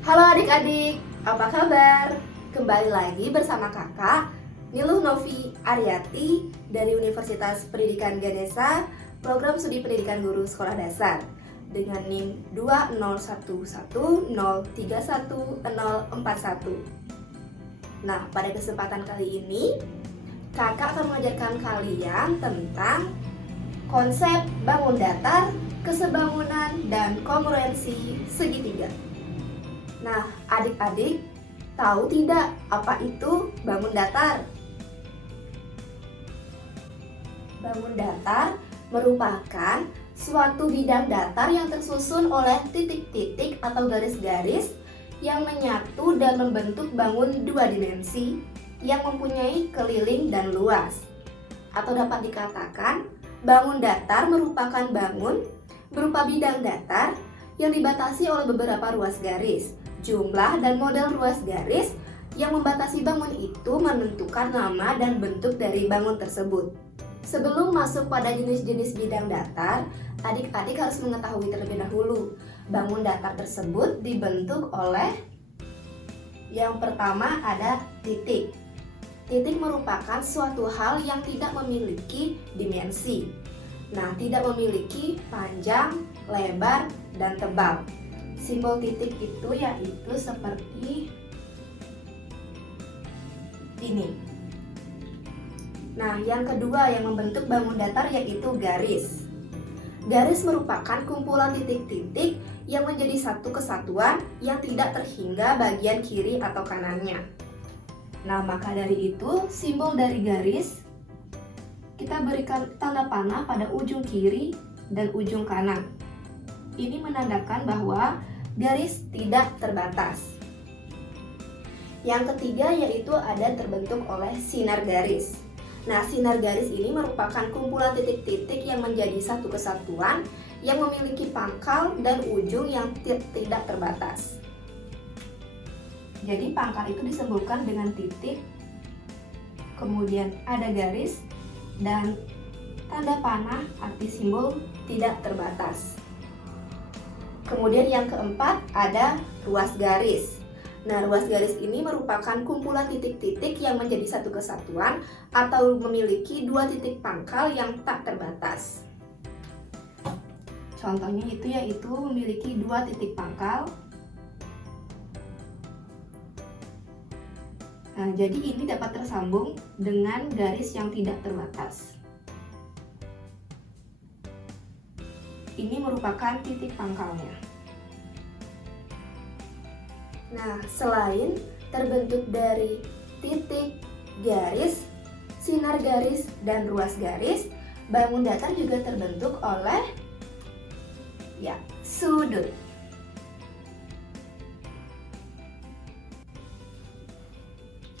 Halo adik-adik, apa kabar? Kembali lagi bersama kakak Niluh Novi Aryati dari Universitas Pendidikan Ganesha, Program Studi Pendidikan Guru Sekolah Dasar dengan NIM 20110314041. Nah, pada kesempatan kali ini kakak akan mengajarkan kalian tentang konsep bangun datar, kesebangunan, dan kongruensi segitiga. Nah, adik-adik tahu tidak apa itu bangun datar? Bangun datar merupakan suatu bidang datar yang tersusun oleh titik-titik atau garis-garis yang menyatu dan membentuk bangun dua dimensi yang mempunyai keliling dan luas. Atau dapat dikatakan, bangun datar merupakan bangun berupa bidang datar yang dibatasi oleh beberapa ruas garis. Jumlah dan model ruas garis yang membatasi bangun itu menentukan nama dan bentuk dari bangun tersebut. Sebelum masuk pada jenis-jenis bidang datar, adik-adik harus mengetahui terlebih dahulu bangun datar tersebut dibentuk oleh yang pertama ada titik. Titik merupakan suatu hal yang tidak memiliki dimensi. Nah, tidak memiliki panjang, lebar, dan tebal. Simbol titik itu yaitu seperti ini. Nah, yang kedua yang membentuk bangun datar yaitu garis. Garis merupakan kumpulan titik-titik yang menjadi satu kesatuan yang tidak terhingga bagian kiri atau kanannya. Nah, maka dari itu simbol dari garis kita berikan tanda panah pada ujung kiri dan ujung kanan. Ini menandakan bahwa garis tidak terbatas. Yang ketiga yaitu ada terbentuk oleh sinar garis. Nah, sinar garis ini merupakan kumpulan titik-titik yang menjadi satu kesatuan yang memiliki pangkal dan ujung yang tidak terbatas. Jadi pangkal itu disebutkan dengan titik, kemudian ada garis, dan tanda panah arti simbol tidak terbatas. Kemudian yang keempat ada ruas garis. Nah, ruas garis ini merupakan kumpulan titik-titik yang menjadi satu kesatuan atau memiliki dua titik pangkal yang tak terbatas. Contohnya itu yaitu memiliki dua titik pangkal. Nah, jadi ini dapat tersambung dengan garis yang tidak terbatas. Ini merupakan titik pangkalnya. Nah, selain terbentuk dari titik, garis, sinar garis, dan ruas garis, bangun datar juga terbentuk oleh sudut.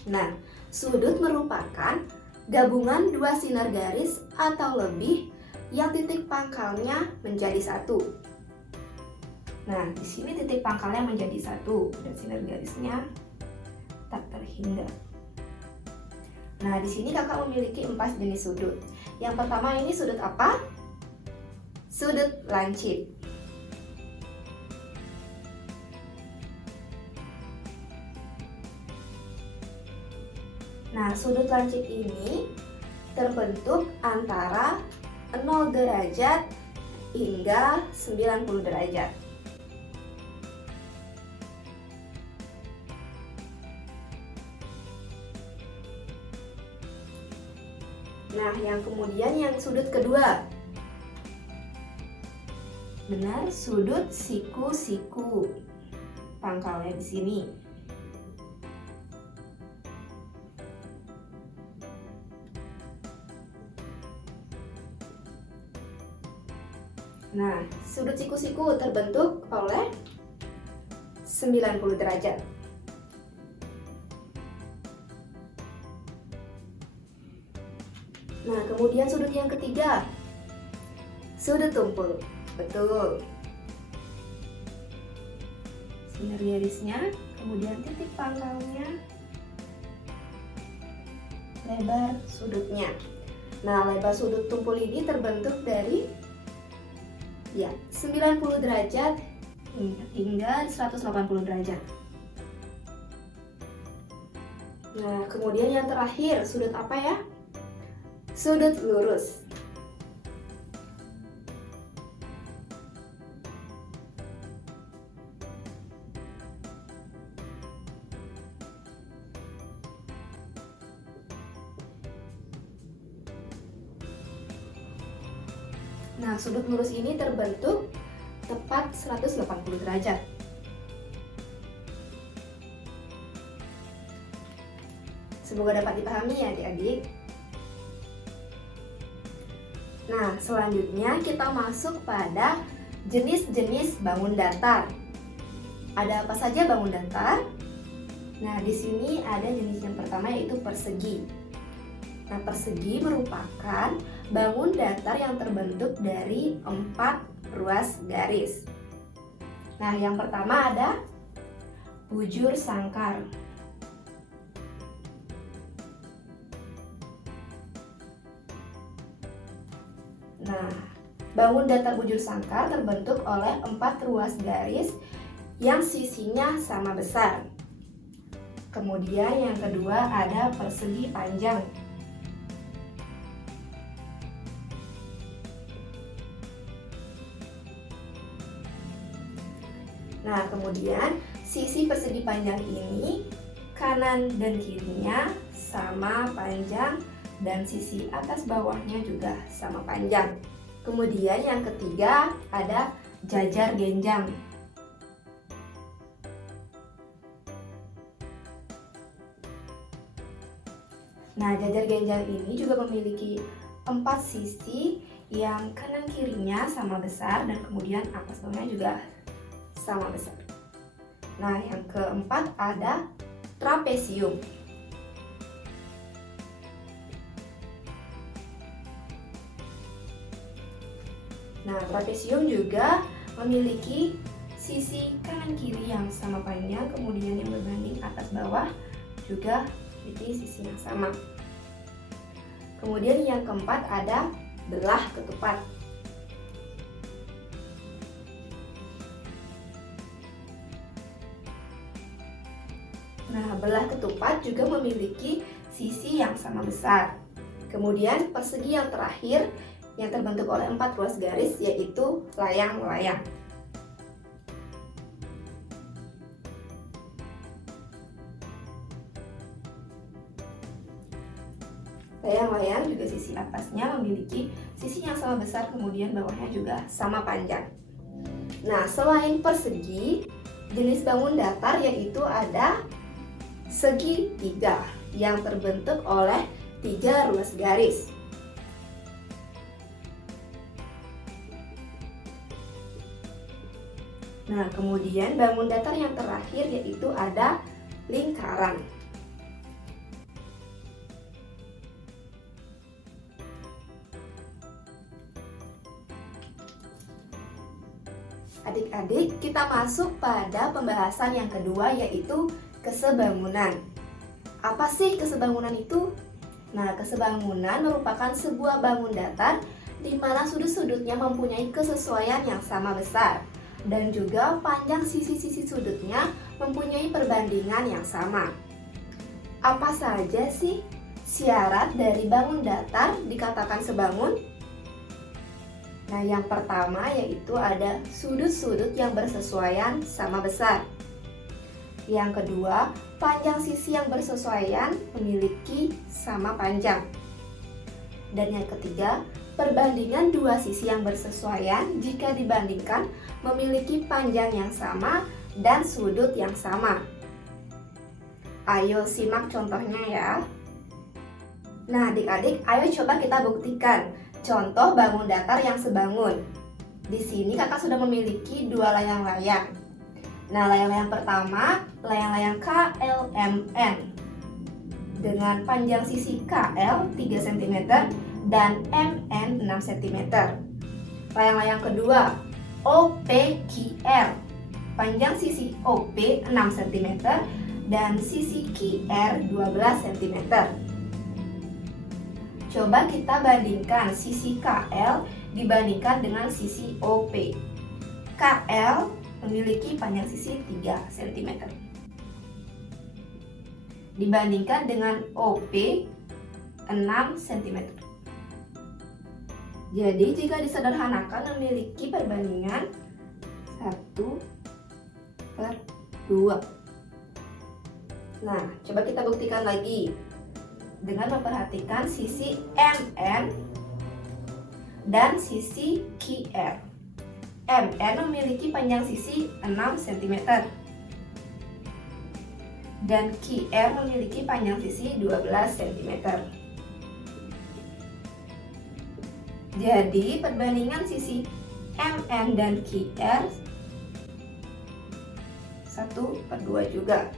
Nah, sudut merupakan gabungan dua sinar garis atau lebih yang titik pangkalnya menjadi satu. Nah, di sini titik pangkalnya menjadi satu dan sinar garisnya tak terhingga. Nah, di sini kakak memiliki 4 jenis sudut. Yang pertama ini sudut apa? Sudut lancip. Nah, sudut lancip ini terbentuk antara 0 derajat hingga 90 derajat. Nah, yang kemudian yang sudut kedua. Benar, sudut siku-siku. Pangkalnya di sini. Nah, sudut siku-siku terbentuk oleh 90 derajat. Nah, kemudian sudut yang ketiga, sudut tumpul. Betul. Sinar garisnya, kemudian titik pangkalnya, lebar sudutnya. Nah, lebar sudut tumpul ini terbentuk dari 90 derajat hingga 180 derajat. Nah, kemudian yang terakhir, sudut apa ya? Sudut lurus. Nah, sudut lurus ini terbentuk tepat 180 derajat. Semoga dapat dipahami ya adik-adik. Nah, selanjutnya kita masuk pada jenis-jenis bangun datar. Ada apa saja bangun datar? Nah, di sini ada jenis yang pertama yaitu persegi. Nah, persegi merupakan bangun datar yang terbentuk dari 4 ruas garis. Nah, yang pertama ada bujur sangkar. Nah, bangun datar bujur sangkar terbentuk oleh 4 ruas garis yang sisinya sama besar. Kemudian yang kedua ada persegi panjang. Nah, kemudian sisi persegi panjang ini kanan dan kirinya sama panjang dan sisi atas bawahnya juga sama panjang. Kemudian yang ketiga ada jajar genjang. Nah, jajar genjang ini juga memiliki 4 sisi yang kanan kirinya sama besar dan kemudian atas bawahnya juga sama besar. Nah, yang keempat ada trapesium. Nah, trapesium juga memiliki sisi kanan kiri yang sama panjang, kemudian yang berbanding atas bawah juga memiliki sisi yang sama. Kemudian yang keempat ada belah ketupat. Nah, belah ketupat juga memiliki sisi yang sama besar. Kemudian persegi yang terakhir yang terbentuk oleh 4 ruas garis yaitu layang-layang. Layang-layang juga sisi atasnya memiliki sisi yang sama besar, kemudian bawahnya juga sama panjang. Nah, selain persegi, jenis bangun datar yaitu ada segitiga yang terbentuk oleh 3 ruas garis. Nah, kemudian bangun datar yang terakhir yaitu ada lingkaran. Adik-adik, kita masuk pada pembahasan yang kedua yaitu kesebangunan. Apa sih kesebangunan itu? Nah, kesebangunan merupakan sebuah bangun datar di mana sudut-sudutnya mempunyai kesesuaian yang sama besar dan juga panjang sisi-sisi sudutnya mempunyai perbandingan yang sama. Apa saja sih syarat dari bangun datar dikatakan sebangun? Nah, yang pertama yaitu ada sudut-sudut yang bersesuaian sama besar. Yang kedua, panjang sisi yang bersesuaian memiliki sama panjang. Dan yang ketiga, perbandingan dua sisi yang bersesuaian jika dibandingkan memiliki panjang yang sama dan sudut yang sama. Ayo simak contohnya ya. Nah, adik-adik, ayo coba kita buktikan contoh bangun datar yang sebangun. Di sini kakak sudah memiliki 2 layang-layang. Nah, layang-layang pertama, layang-layang KLMN dengan panjang sisi KL 3 cm dan MN 6 cm. Layang-layang kedua, OPQR, panjang sisi OP 6 cm dan sisi QR 12 cm. Coba kita bandingkan sisi KL dibandingkan dengan sisi OP. KL memiliki panjang sisi 3 cm. Dibandingkan dengan OP 6 cm. Jadi jika disederhanakan memiliki perbandingan 1/2. Nah, coba kita buktikan lagi dengan memperhatikan sisi MN dan sisi QR. MN memiliki panjang sisi 6 cm dan QR memiliki panjang sisi 12 cm. Jadi perbandingan sisi MN dan QR 1/2 juga.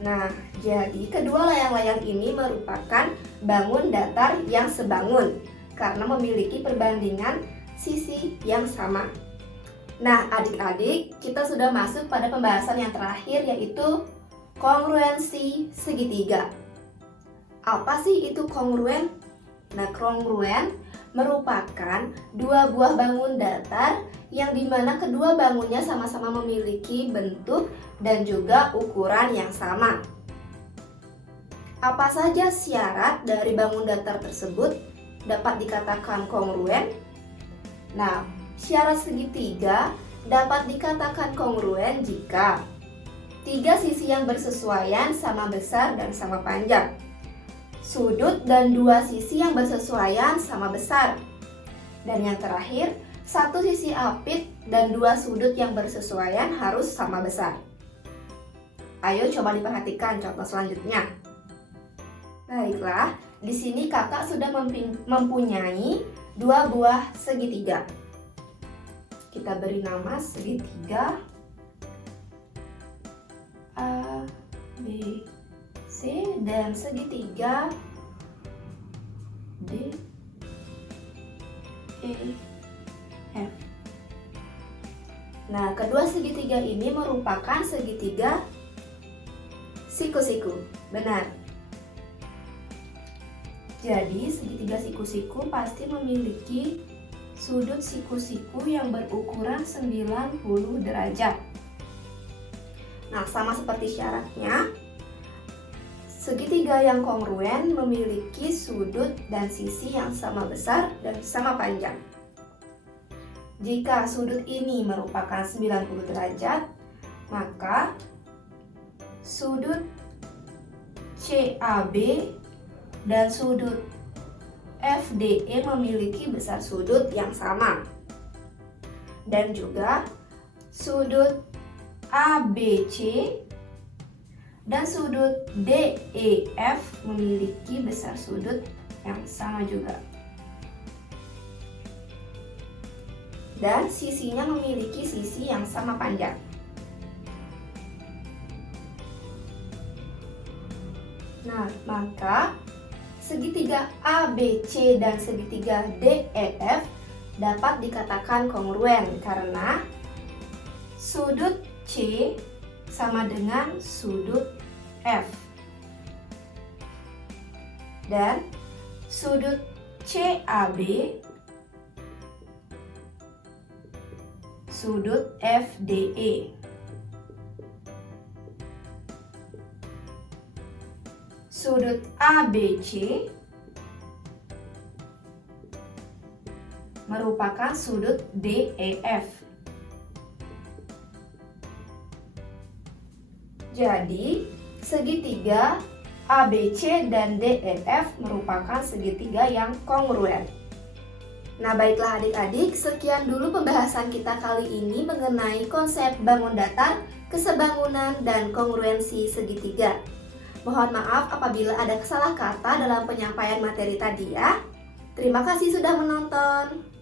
Nah, jadi kedua layang-layang ini merupakan bangun datar yang sebangun karena memiliki perbandingan sisi yang sama. Nah, adik-adik, kita sudah masuk pada pembahasan yang terakhir, yaitu kongruensi segitiga. Apa sih itu kongruen? Nah, kongruen merupakan dua buah bangun datar yang dimana kedua bangunnya sama-sama memiliki bentuk dan juga ukuran yang sama. Apa saja syarat dari bangun datar tersebut dapat dikatakan kongruen? Nah, syarat segitiga dapat dikatakan kongruen jika tiga sisi yang bersesuaian sama besar dan sama panjang, sudut dan dua sisi yang bersesuaian sama besar, dan yang terakhir, satu sisi apit dan dua sudut yang bersesuaian harus sama besar. Ayo coba diperhatikan contoh selanjutnya. Baiklah, di sini kakak sudah mempunyai dua buah segitiga. Kita beri nama segitiga A, B, C dan segitiga D, E, F. Nah, kedua segitiga ini merupakan segitiga siku-siku. Benar. Jadi, segitiga siku-siku pasti memiliki sudut siku-siku yang berukuran 90 derajat. Nah, sama seperti syaratnya, segitiga yang kongruen memiliki sudut dan sisi yang sama besar dan sama panjang. Jika sudut ini merupakan 90 derajat, maka sudut CAB dan sudut FDE memiliki besar sudut yang sama. Dan juga sudut ABC dan sudut DEF memiliki besar sudut yang sama juga. Dan sisinya memiliki sisi yang sama panjang. Nah, maka segitiga ABC dan segitiga DEF dapat dikatakan kongruen karena sudut C sama dengan sudut F dan sudut CAB sudut FDE. Sudut ABC merupakan sudut DEF. Jadi, segitiga ABC dan DEF merupakan segitiga yang kongruen. Nah, baiklah adik-adik, sekian dulu pembahasan kita kali ini mengenai konsep bangun datar, kesebangunan, dan kongruensi segitiga. Mohon maaf apabila ada salah kata dalam penyampaian materi tadi ya. Terima kasih sudah menonton.